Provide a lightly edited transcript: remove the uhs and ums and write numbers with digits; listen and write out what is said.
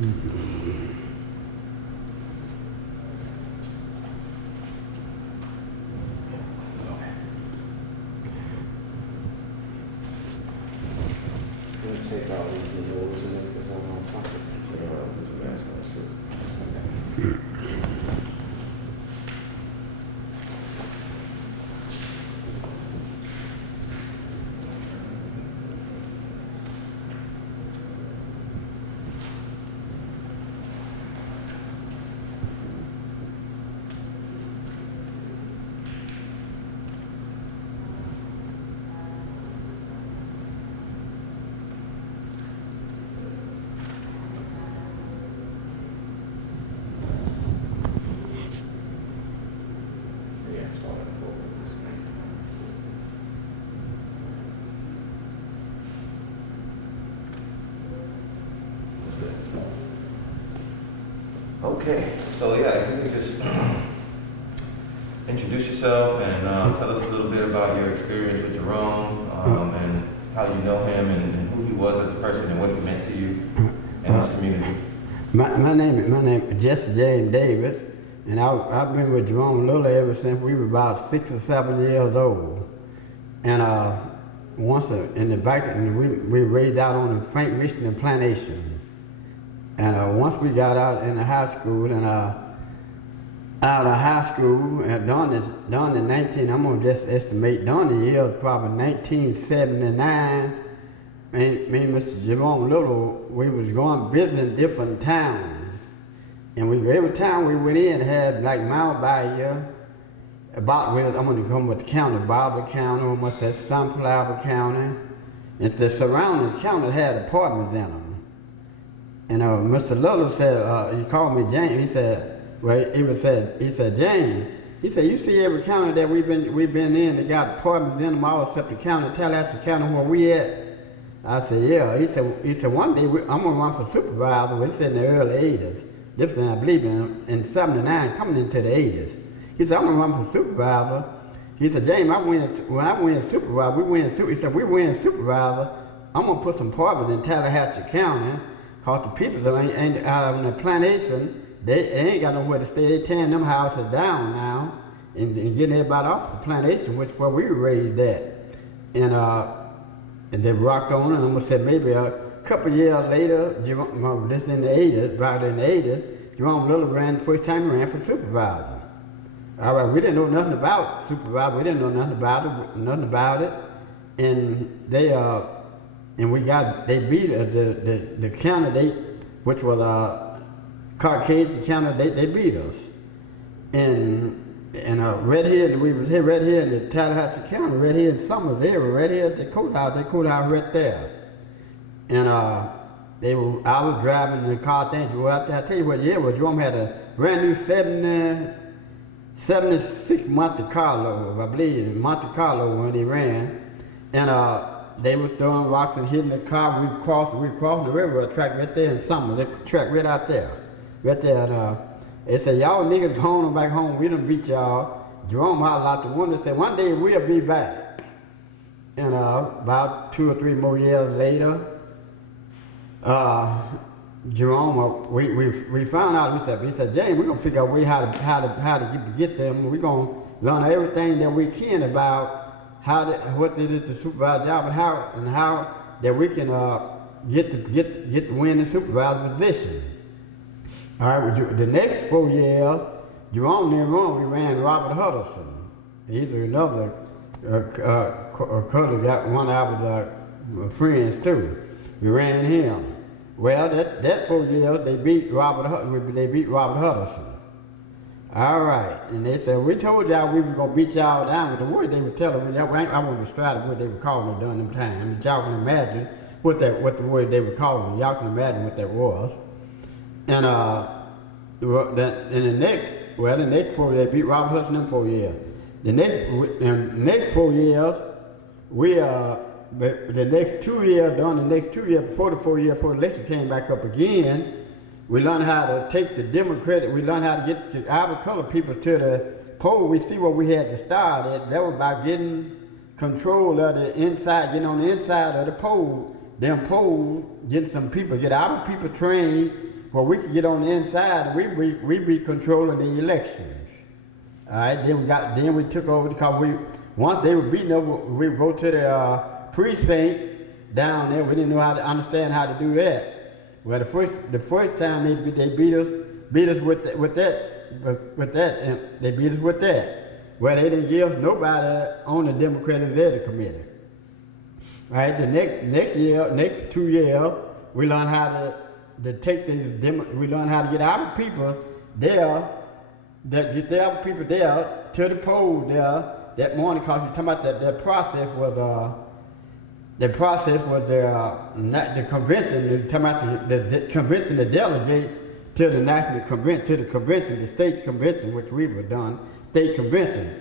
I'm gonna take all these removals and then because I'm on pocket. Okay, so yeah, if you could just introduce yourself and tell us a little bit about your experience with Jerome and how you know him and who he was as a person and what he meant to you and this community. My name is Jesse James Davis, and I've been with Jerome Little ever since we were about 6 or 7 years old. And once in the back, we raised out on the Frank Mission Plantation. And once we got out in the high school, and out of high school, and during the I'm gonna just estimate, during the year probably 1979, me and Mr. Jerome Little, we was going visiting different towns. And every town we went in had like Mount Bayou, I'm gonna come with the county, Barber County, almost that Sunflower County. And the surrounding county had apartments in them. And Mr. Little said, he called me James. He said, James, he said, you see every county that we've been in, they got apartments in them all except the county, Tallahatchie County where we at. I said, yeah. He said, one day I'm gonna run for supervisor. It's in the early 80s. This was, I believe, in 79, coming into the 80s. He said, I'm gonna run for supervisor. He said, James, when I win supervisor, he said, we win supervisor, I'm gonna put some apartments in Tallahatchie County. Cause the people that ain't out on the plantation, they ain't got nowhere to stay. They tearing them houses down now and getting everybody off the plantation, which where we were raised at. And they rocked on, and I'm gonna say maybe a couple years later, this in the 80s, right in the 80s, Jerome Little ran the first time he ran for supervisor. All right, we didn't know nothing about supervisor. We didn't know nothing about it, and they beat the candidate, which was a Caucasian candidate. They beat us, and right here we was here right here in the Tallahatchie County, right here in Summers area, right here at the courthouse right there, and I was driving the car. Well, I tell you what, Jerome had a brand new 76 Monte Carlo, I believe, Monte Carlo when he ran, and they were throwing rocks and hitting the car. We crossed the railroad track right there in Summer. The track right out there, And they said, y'all niggas go on back home. We done beat y'all. Jerome hollered out the window and said, one day we'll be back. And about 2 or 3 more years later, Jerome, we found out. We said, James, we're gonna figure out a way how to get them. We're gonna learn everything that we can about what it is to supervise job and how that we can get to win the supervisor position. All right, the next 4 years, Jerome we ran Robert Huddleston. He's another cousin, got one of our friends too. We ran him. Well, that 4 years they beat Robert Huddleston. All right, and they said, we told y'all we were going to beat y'all down with the word they were telling me. I want to describe what they were calling it during them times. Y'all can imagine what the word they were calling. Y'all can imagine what that was. And the next 4 years, they beat Robert Hudson in 4 years. The next 4 years, the next 2 years, before the 4 years, before the election came back up again, we learned how to take the Democratic, we learned how to get our colored people to the poll. We see what we had to start at. That was about getting control of the inside, getting on the inside of the poll, getting some people, get our people trained where we could get on the inside, we be controlling the elections. All right, then we took over because once they were beating over, we would go to the precinct down there. We didn't know how to understand how to do that. Well, the first time they beat us with that, and they beat us with that. Well, they didn't give us nobody on the Democratic Executive Committee. Right, the next 2 years, we learned how to take these. We learned how to get our people there, get their people there to the poll there that morning. Cause you're talking about that process was not the convention. You're talking about the convention, the delegates to the national convention, to the convention, the state convention, which we were done, state convention.